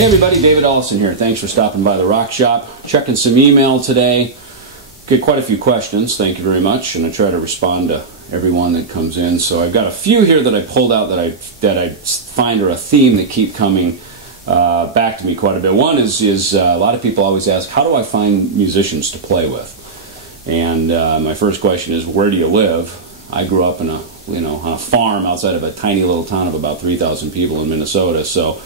Hey everybody, David Ellefson here. Thanks for stopping by the Rock Shop. Checking some email today. Get quite a few questions, thank you very much, and I try to respond to everyone that comes in. So I've got a few here that I pulled out that I find are a theme that keep coming back to me quite a bit. One is a lot of people always ask, how do I find musicians to play with? And my first question is, where do you live? I grew up in on a farm outside of a tiny little town of about 3,000 people in Minnesota. So,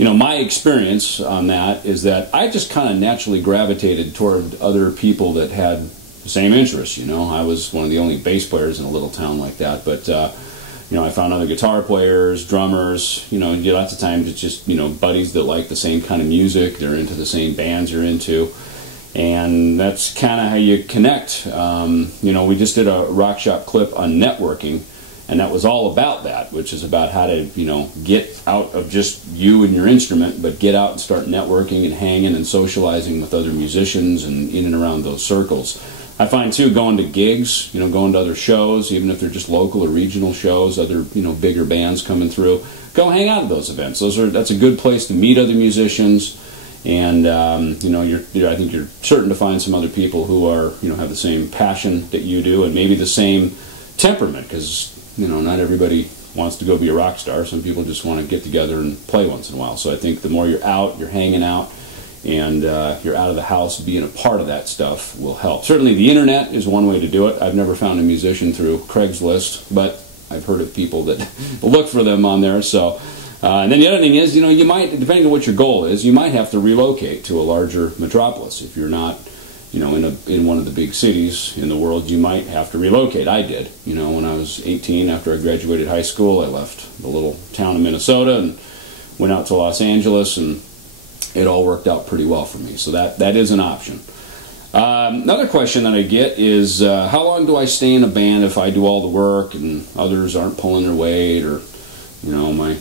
my experience on that is that I just kind of naturally gravitated toward other people that had the same interests. I was one of the only bass players in a little town like that, but I found other guitar players, drummers. Lots of times it's just buddies that like the same kind of music. They're into the same bands you're into. And that's kind of how you connect. We just did a Rock Shop clip on networking, and that was all about that, which is about how to, get out of just you and your instrument, but get out and start networking and hanging and socializing with other musicians and in and around those circles. I find, too, going to gigs, going to other shows, even if they're just local or regional shows, other, bigger bands coming through, go hang out at those events. That's a good place to meet other musicians. And I think you're certain to find some other people who are have the same passion that you do, and maybe the same temperament, because not everybody wants to go be a rock star. Some people just want to get together and play once in a while. So I think the more you're out, you're hanging out, and you're out of the house, being a part of that stuff will help. Certainly the internet is one way to do it. I've never found a musician through Craigslist, but I've heard of people that look for them on there. So. And then the other thing is, you might, depending on what your goal is, you might have to relocate to a larger metropolis. If you're not, in one of the big cities in the world, you might have to relocate. I did. When I was 18, after I graduated high school, I left the little town of Minnesota and went out to Los Angeles, and it all worked out pretty well for me. So that is an option. Another question that I get is, how long do I stay in a band if I do all the work and others aren't pulling their weight, or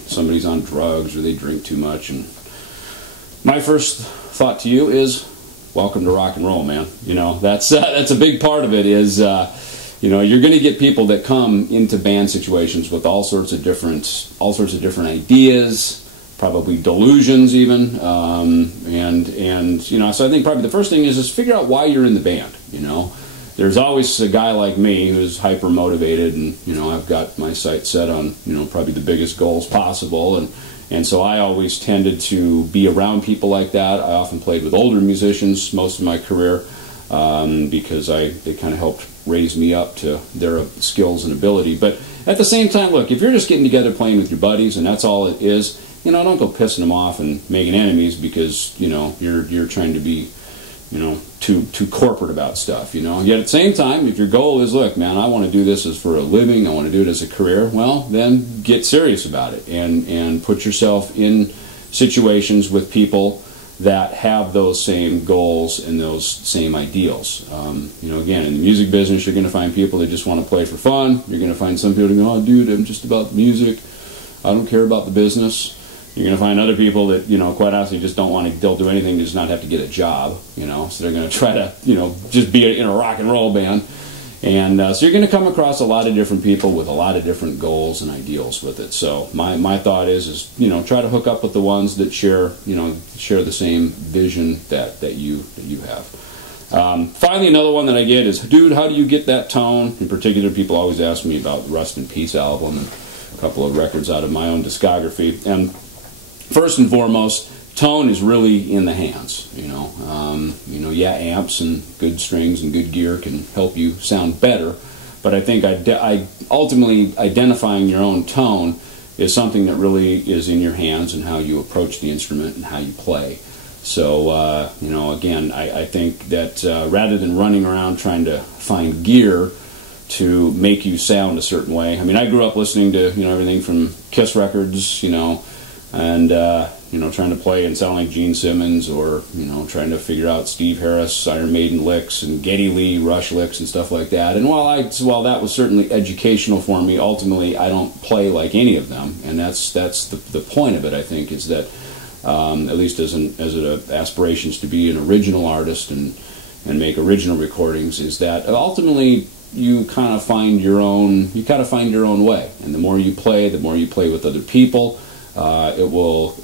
somebody's on drugs, or they drink too much? And my first thought to you is, welcome to rock and roll, man. That's a big part of it. Is you're going to get people that come into band situations with all sorts of different ideas, probably delusions even, so I think probably the first thing is just figure out why you're in the band. There's always a guy like me who's hyper motivated, and I've got my sights set on probably the biggest goals possible, and so I always tended to be around people like that. I often played with older musicians most of my career because they kind of helped raise me up to their skills and ability. But at the same time, look, if you're just getting together playing with your buddies and that's all it is, don't go pissing them off and making enemies because you're trying to be too corporate about stuff, Yet at the same time, if your goal is, look, man, I want to do this as for a living, I want to do it as a career, well, then get serious about it and put yourself in situations with people that have those same goals and those same ideals. Again, in the music business, you're going to find people that just want to play for fun. You're going to find some people that go, oh, dude, I'm just about music. I don't care about the business. You're going to find other people that, quite honestly, just they'll do anything to just not have to get a job, so they're going to try to, just be in a rock and roll band. And so you're going to come across a lot of different people with a lot of different goals and ideals with it. So my thought is try to hook up with the ones that share the same vision that you have. Finally, another one that I get is, dude, how do you get that tone? In particular, people always ask me about the Rust in Peace album and a couple of records out of my own discography. And first and foremost, tone is really in the hands. Amps and good strings and good gear can help you sound better, but I think ultimately identifying your own tone is something that really is in your hands and how you approach the instrument and how you play. So again, I think that rather than running around trying to find gear to make you sound a certain way. I mean, I grew up listening to everything from Kiss records, and trying to play and sound like Gene Simmons, or trying to figure out Steve Harris Iron Maiden licks and Geddy Lee Rush licks and stuff like that. And while that was certainly educational for me, ultimately I don't play like any of them, and that's the point of it. I think is that at least as aspirations to be an original artist and make original recordings, is that ultimately you kind of find your own way, and the more you play with other people, it will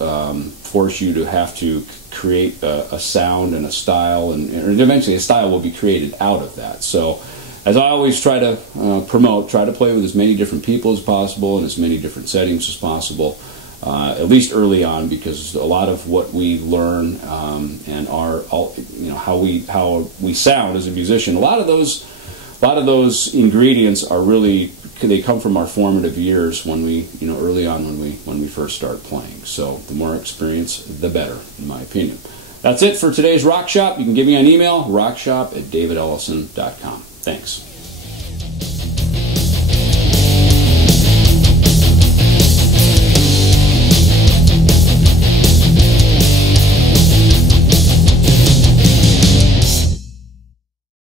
force you to have to create a sound and a style, and eventually a style will be created out of that. So, as I always try to promote, try to play with as many different people as possible in as many different settings as possible, at least early on, because a lot of what we learn and how we sound as a musician, a lot of those ingredients are really, they come from our formative years when we, early on when we first start playing. So the more experience, the better, in my opinion. That's it for today's Rock Shop. You can give me an email, rockshop@davidellefson.com. Thanks.